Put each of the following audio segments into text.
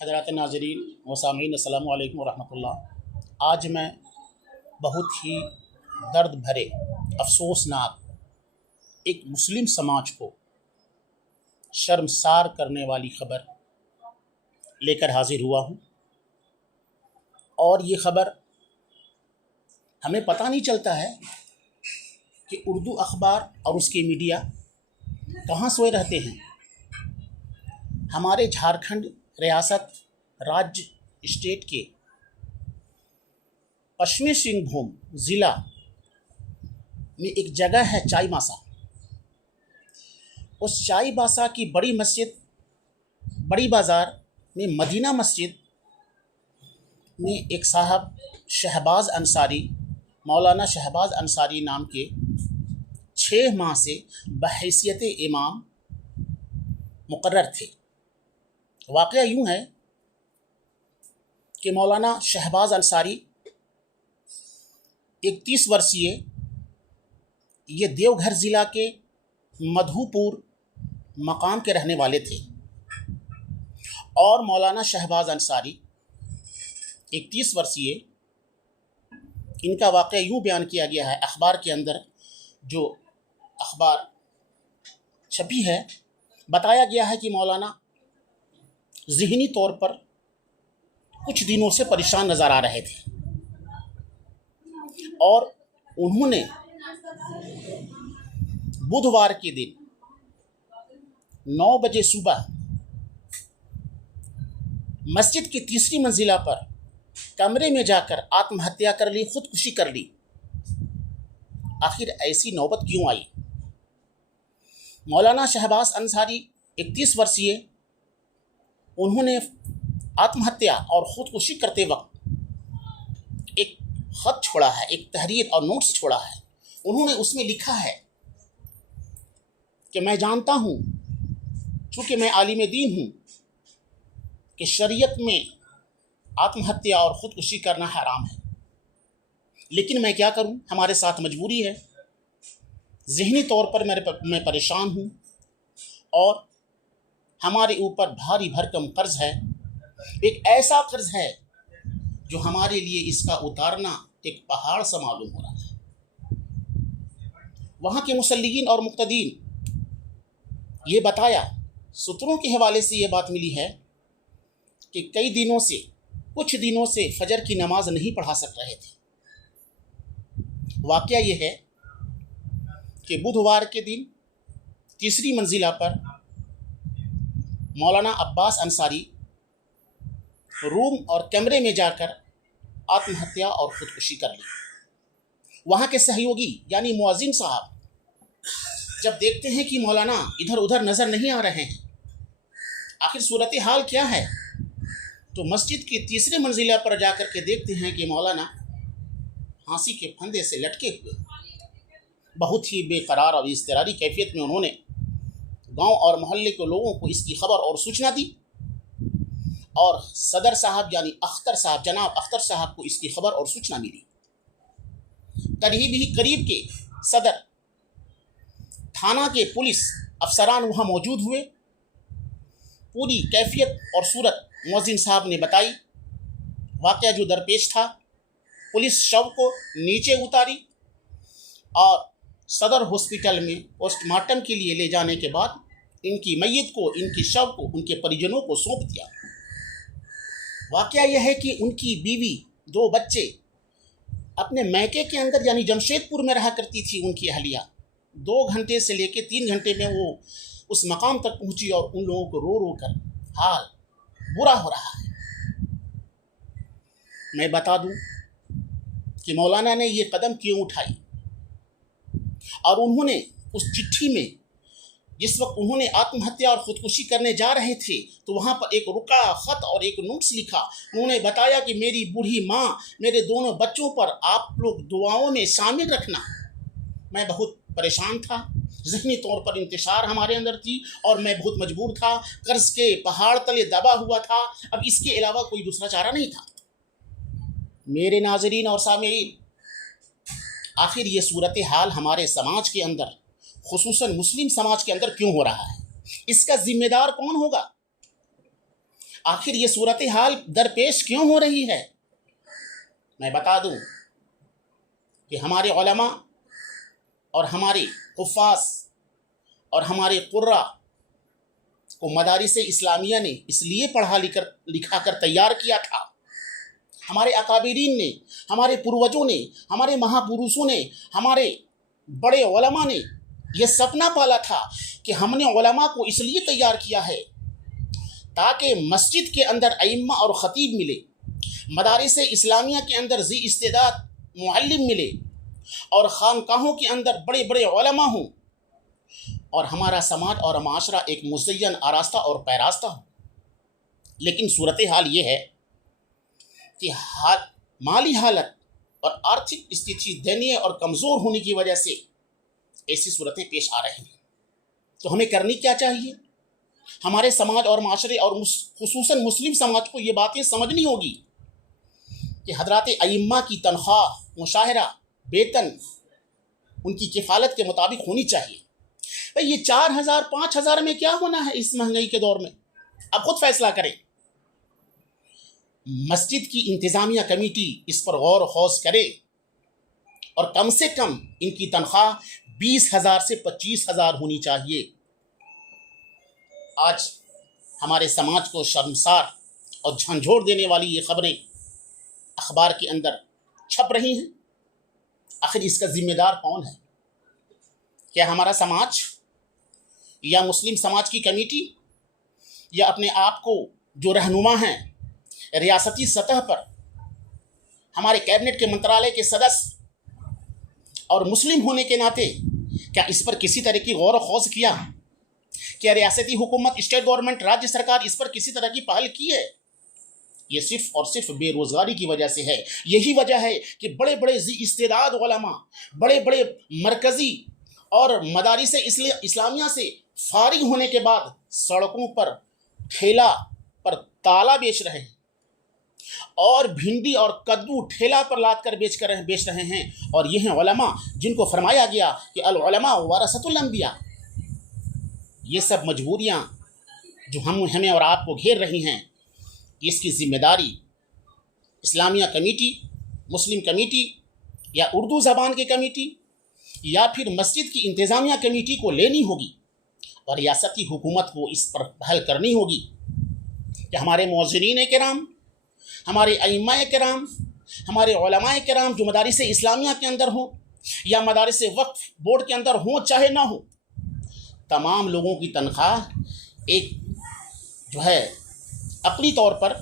हज़रात नाज़रीन व सामीन अस्सलामु अलैकुम वरहमतुल्लाह। आज मैं बहुत ही दर्द भरे अफसोसनाक एक मुस्लिम समाज को शर्मसार करने वाली ख़बर लेकर हाजिर हुआ हूँ। और ये ख़बर हमें पता नहीं चलता है कि उर्दू अखबार और उसके मीडिया कहाँ सोए रहते हैं। हमारे झारखंड रियासत राज्य स्टेट के पश्चिमी सिंहभूम ज़िला में एक जगह है चाईबासा। उस चाईबासा की बड़ी मस्जिद बड़ी बाज़ार में मदीना मस्जिद में एक साहब शहबाज अंसारी, मौलाना शहबाज अंसारी नाम के 6 माह से बहैसियत इमाम मुकर्रर थे। वाक़या यूँ है कि मौलाना शहबाज अंसारी 31 वर्षीय ये देवघर ज़िला के मधुपुर मकाम के रहने वाले थे। और मौलाना शहबाज अंसारी 31 वर्षीय, इनका वाक़या यूँ बयान किया गया है अखबार के अंदर, जो अखबार छपी है। बताया गया है कि मौलाना ज़हनी तौर पर कुछ दिनों से परेशान नज़र आ रहे थे और उन्होंने बुधवार के दिन 9 बजे सुबह मस्जिद की तीसरी मंजिला पर कमरे में जाकर आत्महत्या कर ली, खुदकुशी कर ली। आखिर ऐसी नौबत क्यों आई? मौलाना शहबाज अंसारी 31 वर्षीय, उन्होंने आत्महत्या और ख़ुदकुशी करते वक्त एक ख़त छोड़ा है, एक तहरीर और नोट्स छोड़ा है। उन्होंने उसमें लिखा है कि मैं जानता हूँ, चूँकि मैं आलिम दीन हूँ, कि शरीयत में आत्महत्या और ख़ुदकुशी करना हराम है, लेकिन मैं क्या करूँ, हमारे साथ मजबूरी है। ज़हनी तौर पर मैं परेशान हूँ और हमारे ऊपर भारी भरकम कर्ज है, एक ऐसा कर्ज है जो हमारे लिए इसका उतारना एक पहाड़ सा मालूम हो रहा है। वहाँ के मुसल्लीन और मुक्तदीन ये बताया, सूत्रों के हवाले से ये बात मिली है कि कुछ दिनों से फजर की नमाज नहीं पढ़ा सक रहे थे। वाक़या ये है कि बुधवार के दिन तीसरी मंजिला पर मौलाना अब्बास अंसारी रूम और कमरे में जाकर आत्महत्या और ख़ुदकुशी कर ली। वहाँ के सहयोगी यानी मुअज्जिन साहब जब देखते हैं कि मौलाना इधर उधर नज़र नहीं आ रहे हैं, आखिर सूरत हाल क्या है, तो मस्जिद की तीसरे मंजिला पर जाकर के देखते हैं कि मौलाना फांसी के फंदे से लटके हुए, बहुत ही बेकरार और इज़्तिरारी कैफियत में उन्होंने गांव और मोहल्ले के लोगों को इसकी खबर और सूचना दी। और सदर साहब यानी अख्तर साहब, जनाब अख्तर साहब को इसकी खबर और सूचना मिली। करीब के सदर थाना के पुलिस अफसरान वहाँ मौजूद हुए। पूरी कैफियत और सूरत मुअज्जिन साहब ने बताई। वाक़या जो दरपेश था, पुलिस शव को नीचे उतारी और सदर हॉस्पिटल में पोस्टमार्टम के लिए ले जाने के बाद इनकी मैयत को, इनकी शव को उनके परिजनों को सौंप दिया। वाक़या यह है कि उनकी बीवी, 2 बच्चे अपने मैके के अंदर यानी जमशेदपुर में रहा करती थी। उनकी अहलिया 2 घंटे से लेकर 3 घंटे में वो उस मकाम तक पहुंची और उन लोगों को रो रो कर हाल बुरा हो रहा है। मैं बता दूं कि मौलाना ने ये कदम क्यों उठाई और उन्होंने उस चिट्ठी में, जिस वक्त उन्होंने आत्महत्या और ख़ुदकुशी करने जा रहे थे, तो वहाँ पर एक रुका ख़त और एक नोट्स लिखा। उन्होंने बताया कि मेरी बूढ़ी माँ, मेरे दोनों बच्चों पर आप लोग दुआओं में शामिल रखना। मैं बहुत परेशान था, ज़हनी तौर पर इंतशार हमारे अंदर थी और मैं बहुत मजबूर था, कर्ज के पहाड़ तले दबा हुआ था। अब इसके अलावा कोई दूसरा चारा नहीं था। मेरे नाज़रीन और सामीन, आखिर ये सूरत हाल हमारे समाज के अंदर, खुसूसन मुस्लिम समाज के अंदर क्यों हो रहा है? इसका जिम्मेदार कौन होगा? आखिर ये सूरत हाल दरपेश क्यों हो रही है? मैं बता दूं कि हमारे उलमा और हमारे हुफ़ाज़ और हमारे कुर्रा को मदारिस इस्लामिया ने इसलिए पढ़ा लिखा कर तैयार किया था। हमारे अकाबिरीन ने, हमारे पूर्वजों ने, हमारे महापुरुषों ने, हमारे बड़े उलमा ने यह सपना पाला था कि हमने उलमा को इसलिए तैयार किया है ताकि मस्जिद के अंदर अइम्मा और ख़तीब मिले, मदारिस इस्लामिया के अंदर ज़ी इस्तेदाद मुअल्लिम मिले और ख़ानकाहों के अंदर बड़े बड़े उलमा हों और हमारा समाज और माशरा एक मुज़य्यन आरास्ता और पैरास्ता हो। लेकिन सूरत हाल ये है कि माली हालत और आर्थिक स्थिति दयनीय और कमज़ोर होने की वजह से ऐसी सूरतें पेश आ रही हैं। तो हमें करनी क्या चाहिए? हमारे समाज और माशरे और खुसूसन मुस्लिम समाज को ये बातें समझनी होगी कि हज़रात अइम्मा की तनख्वाह, मुशाहरा, वेतन उनकी किफ़ालत के मुताबिक होनी चाहिए। भाई ये 4,000 5,000 में क्या होना है इस महंगाई के दौर में? अब खुद फैसला करें। मस्जिद की इंतज़ामिया कमेटी इस पर गौर खौज करे और कम से कम इनकी तनख्वाह 20,000 से 25,000 होनी चाहिए। आज हमारे समाज को शर्मसार और झंझोड़ देने वाली ये खबरें अखबार के अंदर छप रही हैं। आखिर इसका जिम्मेदार कौन है? क्या हमारा समाज या मुस्लिम समाज की कमेटी या अपने आप को जो रहनुमा हैं रियासती सतह पर हमारे कैबिनेट के मंत्रालय के सदस्य और मुस्लिम होने के नाते क्या इस पर किसी तरह की गौर खौज किया? क्या रियासती हुकूमत, स्टेट गवर्नमेंट, राज्य सरकार इस पर किसी तरह की पहल की है? ये सिर्फ और सिर्फ बेरोजगारी की वजह से है। यही वजह है कि बड़े बड़े ज़ी इस्तेदाद उलमा, बड़े बड़े मरकज़ी और मदारिस इस्लामिया से फारिग होने के बाद सड़कों पर ठेला पर ताला बेच रहे हैं और भिंडी और कद्दू ठेला पर लाद कर बेच रहे हैं। और ये हैं उलमा जिनको फरमाया गया कि अल उलमा वरसतुल अंबिया। ये सब मजबूरियाँ जो हमें और आपको घेर रही हैं, इसकी जिम्मेदारी इस्लामिया कमेटी, मुस्लिम कमेटी या उर्दू ज़बान की कमेटी या फिर मस्जिद की इंतज़ामिया कमेटी को लेनी होगी और रियासती हुकूमत को इस पर पहल करनी होगी कि हमारे मुअज़्ज़िनीन किराम, हमारे अइम्मा किराम, हमारे उलमा किराम जो मदारिस इस्लामिया के अंदर हों या मदारिस वक्फ बोर्ड के अंदर हों चाहे ना हो, तमाम लोगों की तनख्वाह एक जो है अपनी तौर पर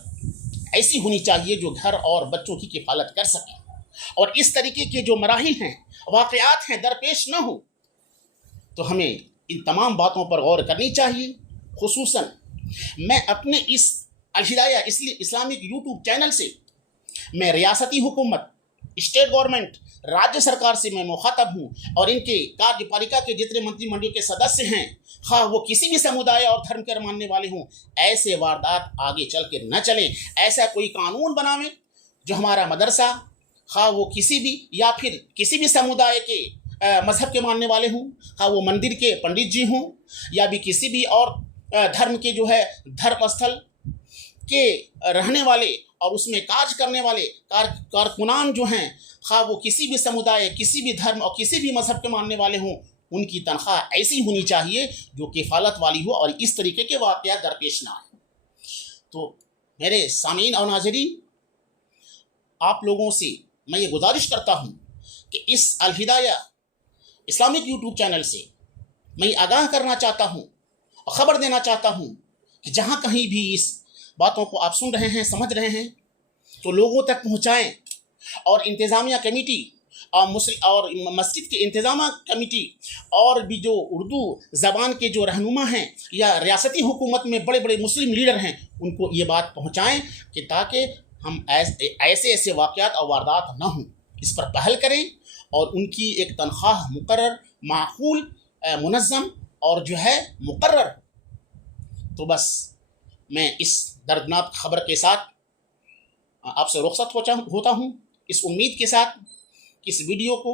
ऐसी होनी चाहिए जो घर और बच्चों की किफ़ालत कर सके और इस तरीके के जो मराहिल हैं, वाक़यात हैं, दरपेश न हो। तो हमें इन तमाम बातों पर गौर करनी चाहिए। खुसूसन मैं अपने इस अल हिदाया इस्लामिक यूट्यूब चैनल से मैं रियासती हुकूमत, स्टेट गवर्नमेंट, राज्य सरकार से मैं मुखातब हूँ और इनके कार्यपालिका के जितने मंत्रिमंडल के सदस्य हैं, हाँ वो किसी भी समुदाय और धर्म के मानने वाले हों, ऐसे वारदात आगे चल के न चलें। ऐसा कोई कानून बनावें जो हमारा मदरसा, हाँ वो किसी भी या फिर किसी भी समुदाय के मज़हब के मानने वाले हों, हाँ वो मंदिर के पंडित जी हों या भी किसी भी और धर्म के जो है धर्म स्थल के रहने वाले और उसमें काज करने वाले कारकुनान जो हैं, हाँ वो किसी भी समुदाय, किसी भी धर्म और किसी भी मज़हब के मानने वाले हों, उनकी तनख्वाह ऐसी होनी चाहिए जो किफ़ालत वाली हो और इस तरीके के वाक़यात दरपेश ना आए। तो मेरे सामीन और नाज़रीन, आप लोगों से मैं ये गुजारिश करता हूँ कि इस अल हिदाया इस्लामिक यूट्यूब चैनल से मैं आगाह करना चाहता हूँ और ख़बर देना चाहता हूँ कि जहाँ कहीं भी इस बातों को आप सुन रहे हैं, समझ रहे हैं, तो लोगों तक पहुँचाएँ और इंतज़ामिया कमेटी और मस्जिद के इंतज़ामिया कमेटी और भी जो उर्दू ज़बान के जो रहनुमा हैं या रियासती हुकूमत में बड़े बड़े मुस्लिम लीडर हैं, उनको ये बात पहुँचाएँ कि ताकि हम ऐसे वाक़यात और वारदात न हों, इस पर पहल करें और उनकी एक तनख्वाह मुकर्रर, माक़ूल, मुनज़्ज़म और जो है मुकर्रर। तो बस मैं इस दर्दनाक खबर के साथ आपसे रुख़्सत होता हूँ, इस उम्मीद के साथ कि इस वीडियो को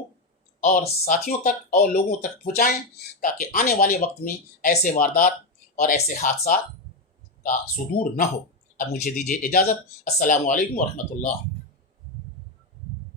और साथियों तक और लोगों तक पहुँचाएँ ताकि आने वाले वक्त में ऐसे वारदात और ऐसे हादसा का सुदूर न हो। अब मुझे दीजिए इजाज़त। अस्सलामु अलैकुम व रहमतुल्लाह।